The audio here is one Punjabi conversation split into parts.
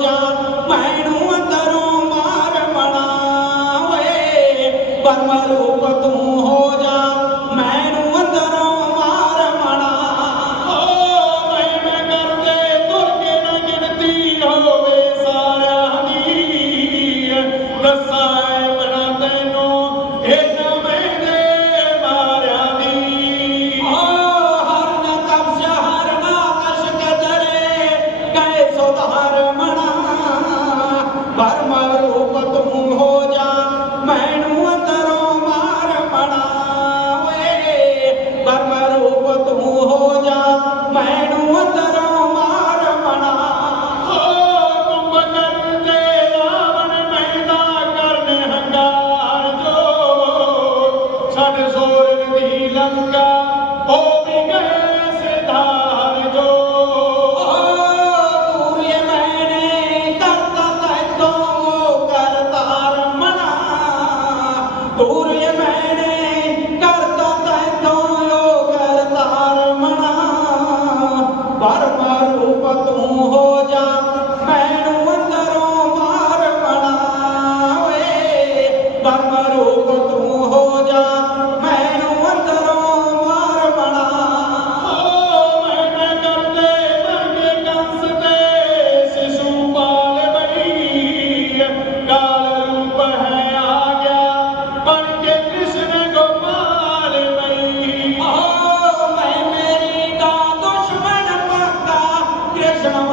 ਜਾ ਮੈਨੂੰ ਅੰਦਰੋਂ ਮਾਰ ਬਣਾਵੇ ਬਰਮ ਰੂਪ ਤੂੰ ਹੋ ਜਾ ਮੈਨੂੰ ਅੰਦਰੋਂ ਮਾਰ ਬਣਾ ਓ ਮੈਂ ਮੈਂ ਕਰਦੇ ਤੁਰ ਕੇ ਨਾ ਗਿਣਤੀ ਹੋਵੇ ਸਾਰਿਆਂ ਦੀ। ਦੱਸਾਂ ਬਣਾ ਤੈਨੂੰ ਇਹਨਾਂ ਛੱਡ ਸੋਰਨ ਦੀ ਲੰਕਾ ਹੋ ਵੀ ਗਏ ਸਿਧਾਰ ਜੋ। ਪੂਰੇ ਮੈਨੇ ਕਰਤਾ ਤੈਥੋਂ ਕਰਤਾਰ ਮਨਾ। ਪੂਰੇ ਮੈਨੇ ਕਰਤਾ ਤੈਥੋਂ ਕਰਤਾਰ ਮਨਾ। ਪਰ ਰੂਪ ਤੂੰ ਹੋ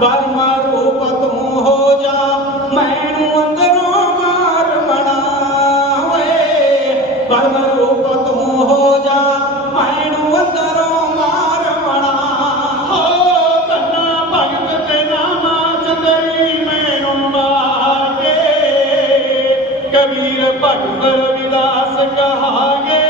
ਬਰਮ ਰੂਪ ਤੂੰ ਹੋ ਜਾ, ਮੈਨੂੰ ਅੰਦਰੋਂ ਮਾਰ ਬਣਾਵੇ ਬਰਮ ਰੂਪ ਤੂੰ ਹੋ ਜਾ, ਮੈਨੂੰ ਅੰਦਰੋਂ ਮਾਰ ਬਣਾ ਹੋ ਕੰਨਾ ਭਗਤ ਤੇ ਨਾਮਾ ਚੰਦਰੀ ਮੈਨੂੰ ਮਾਰ ਕੇ, ਕਬੀਰ ਭਗਤ ਰਵਿਦਾਸ ਕਹਾਗੇ।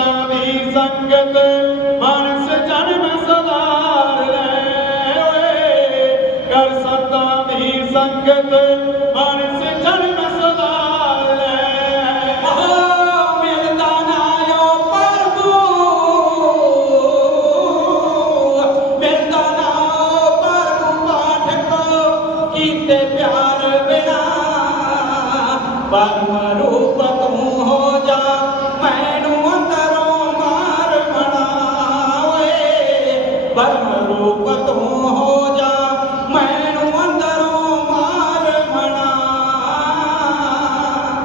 ਸੰਤਾਂ ਦੀ ਸੰਗਤ, ਮਾਨਸ ਜਨਮ ਸਦਾਰ ਲੈ ਓਏ। ਕਰ ਸੰਤਾਂ ਦੀ ਸੰਗਤ, ਮਾਨਸ ਜਨਮ ਸਦਾਰ ਲੈ। ਓ ਮਿਲਦਾ ਨਾਇਓ ਪ੍ਰਭੂ। ਮਿਲਦਾ ਨਾਇਓ ਪ੍ਰਭੂ ਪਾਠਕ ਕੀਤੇ ਪਿਆਰ ਬਿਨਾ। ਪਰਮ ਅੰਦਰੋਂ ਮਾਰ